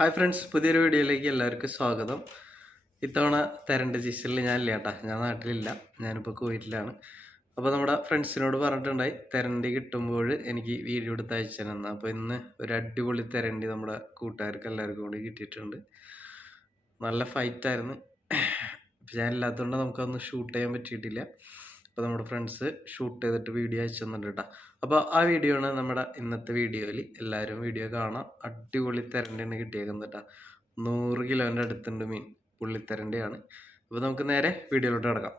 Hi friends പുതിയൊരു വീഡിയോയിലേക്ക് എല്ലാവർക്കും സ്വാഗതം. ഇത്തവണ തരണ്ട സീസണിൽ ഞാനില്ല കേട്ടാ. ഞാൻ നാട്ടിലില്ല. ഞാനിപ്പോൾ കുവൈറ്റിലാണ്. അപ്പോൾ നമ്മുടെ ഫ്രണ്ട്സിനോട് പറഞ്ഞിട്ടുണ്ടായി തെരണ്ടി കിട്ടുമ്പോൾ എനിക്ക് വീഡിയോ എടുത്ത് അയച്ചതെന്ന് അപ്പോൾ ഇന്ന് ഒരു അടിപൊളി തെരണ്ടി നമ്മുടെ കൂട്ടുകാർക്ക് എല്ലാവർക്കും കൂടി കിട്ടിയിട്ടുണ്ട്. നല്ല ഫൈറ്റായിരുന്നു ഞാൻ നമുക്കതൊന്ന് ഷൂട്ട് ചെയ്യാൻ പറ്റിയിട്ടില്ല. അപ്പോൾ നമ്മുടെ ഫ്രണ്ട്സ് ഷൂട്ട് ചെയ്തിട്ട് വീഡിയോ അയച്ചു തന്നിട്ട് കേട്ടോ അപ്പോൾ ആ വീഡിയോ ആണ് നമ്മുടെ ഇന്നത്തെ വീഡിയോയിൽ എല്ലാവരും വീഡിയോ കാണാം. അടിപൊളി തെരണ്ടിയാണ് കിട്ടിയേക്കുന്നത് കേട്ടോ നൂറ് കിലോന്റെ അടുത്തുണ്ട് മീൻ. പുള്ളിത്തരണ്ടിയാണ് അപ്പോൾ നമുക്ക് നേരെ വീഡിയോയിലോട്ട് കിടക്കാം.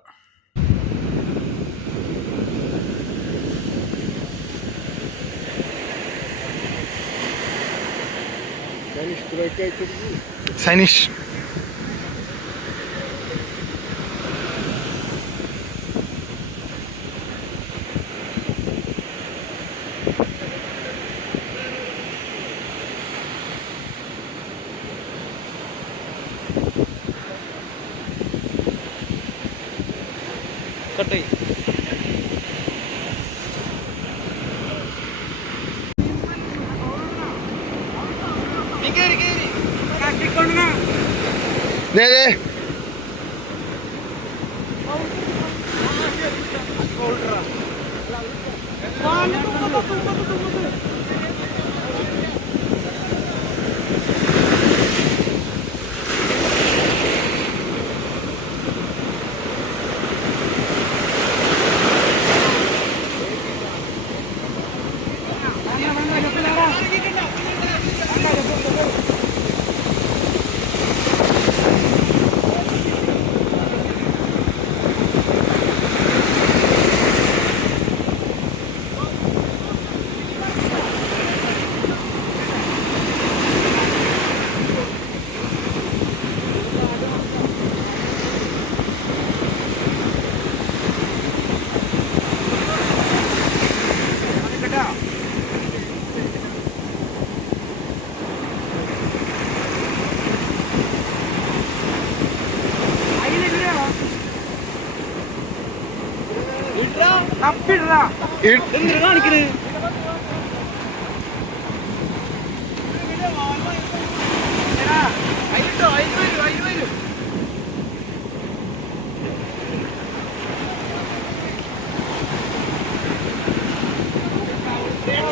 സനീഷ്. കട്ടേ ദേ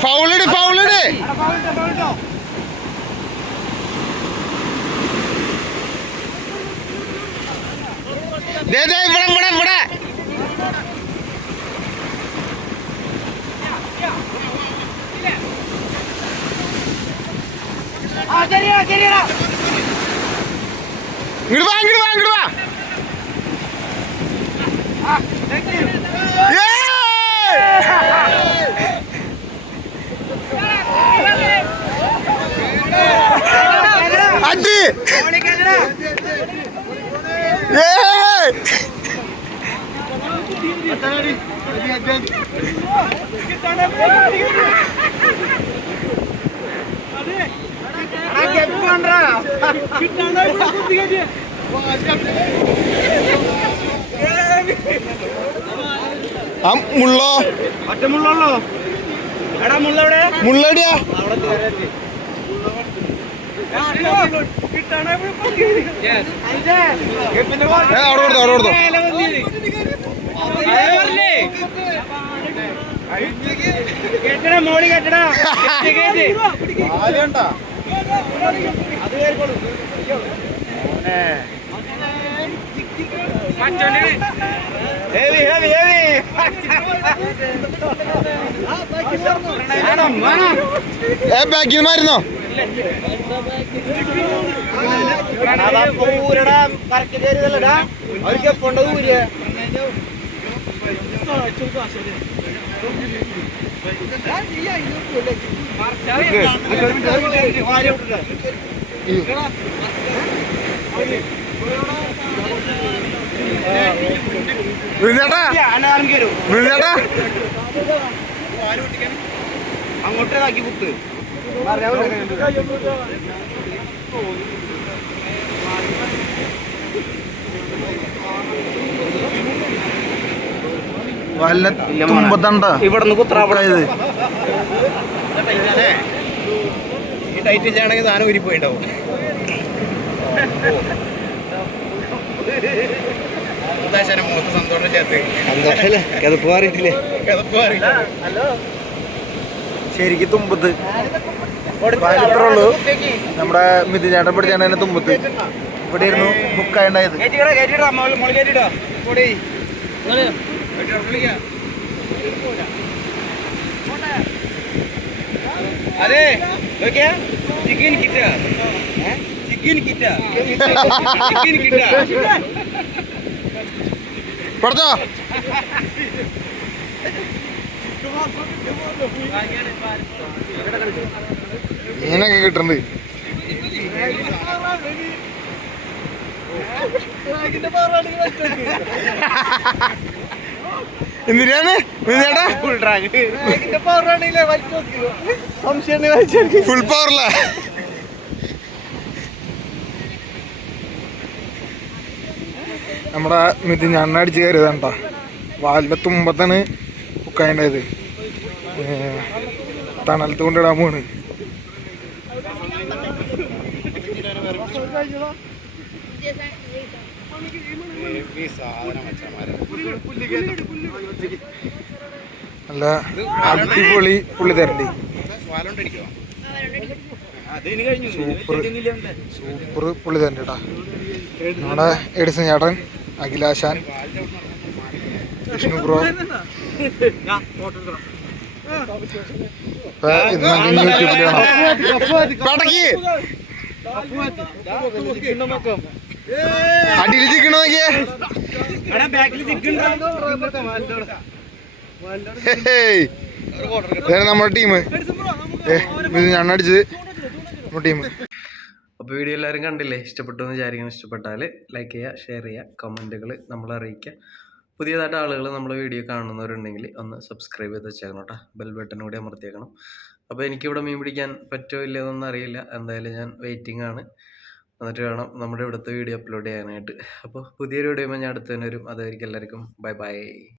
ഫൗളിട് ഫൗളിട്. ഇവിടെ ഇവിടെ ഇവിടെ. ഇങ്ങോട്ട് വാ ഇങ്ങോട്ട് വാ ഇങ്ങോട്ട് വാ! അടി! ഏയ്! ആ മുള്ളോ? ഒറ്റമുള്ളോ എടാ മുള്ളവിടെ മുള്ളടിയാ? ഏ, അവിടെ കൊടുത്തോ അവിടെ കൊടുത്തോ. കെട്ടടാ മോളി കെട്ടടാ. Heavy heavy heavy. ഏ ബാക്കിൽ മാരുന്നോ അതാ പൂരടാ കറക്റ്റ് കയറിയതല്ലടാ അവർക്ക് എപ്പോണ്ട ഊര്? വിളിച്ചേട്ടാ. ആക്കി കുത്ത് കുത്ത്. വല്ല തുമ്പത്തണ്ട. ഇവിടുന്ന് കുത്രാ ഇത് ഈ സാധനം ഉരിപ്പോയിണ്ടാവും. ശരിക്കും തുമ്പത്ത്. ഇത്രേ ഉള്ളൂ. നമ്മുടെ മിഥുചേട്ടൻ പിടിച്ചാണ് തുമ്പത്ത്. ഇവിടെ ഇരുന്നു ബുക്കായുണ്ടായത്. അതെ നോക്കിയാ? ചിക്കൻ കിട്ട ചിക്കൻ കിട്ട ചിക്കൻ കിട്ട പഠിച്ചോ? മീനൊക്കെ കിട്ടുന്നുണ്ട് എന്തിനാണ്? മിഥുചേട്ടാ ഫുൾ പവറില്ല നമ്മുടെ മിഥുൻ ഞണ്ണടിച്ച് കയറിയതാണ്ടാ വാലിന്റെ തുമ്പത്താണ് ബുക്കായണ്ടായത് തണലത്ത് കൊണ്ടിടാൻ പോണ് നല്ല അടിപൊളി പുള്ളി തരണ്ടി. സൂപ്പർ സൂപ്പർ പുള്ളി തരണ്ടി കേട്ടാ നമ്മുടെ എഡിസൺ ചേട്ടൻ അഖിലാശാൻ വിഷ്ണു ബ്രോ. ഇന്ന് ഇത് അടിയിൽ ചിക്കണ നോക്കിയേ? നമ്മുടെ ടീം. ഞാൻ അടിച്ചത് നമ്മുടെ ടീം. അപ്പോൾ വീഡിയോ എല്ലാവരും കണ്ടില്ലേ? ഇഷ്ടപ്പെട്ടു എന്ന് വിചാരിക്കുന്നു. ഇഷ്ടപ്പെട്ടാൽ ലൈക്ക് ചെയ്യുക ഷെയർ ചെയ്യുക കമന്റുകൾ നമ്മളെ അറിയിക്കുക. പുതിയതായിട്ട് ആളുകൾ നമ്മൾ വീഡിയോ കാണുന്നവരുണ്ടെങ്കിൽ ഒന്ന് സബ്സ്ക്രൈബ് ചെയ്ത് വെച്ചേക്കണം കേട്ടോ. ബെൽ ബട്ടൺ കൂടി അമർത്തിയേക്കണം. അപ്പോൾ എനിക്കിവിടെ മീൻ പിടിക്കാൻ പറ്റുമോ ഇല്ലയെന്നൊന്നും അറിയില്ല. എന്തായാലും ഞാൻ വെയിറ്റിംഗ് ആണ്. എന്നിട്ട് വേണം നമ്മുടെ ഇവിടുത്തെ വീഡിയോ അപ്ലോഡ് ചെയ്യാനായിട്ട്. അപ്പോൾ പുതിയൊരു വീഡിയോ ഞാൻ അടുത്ത് തന്നെ വരും. അതായിരിക്കും എല്ലാവർക്കും. Bye bye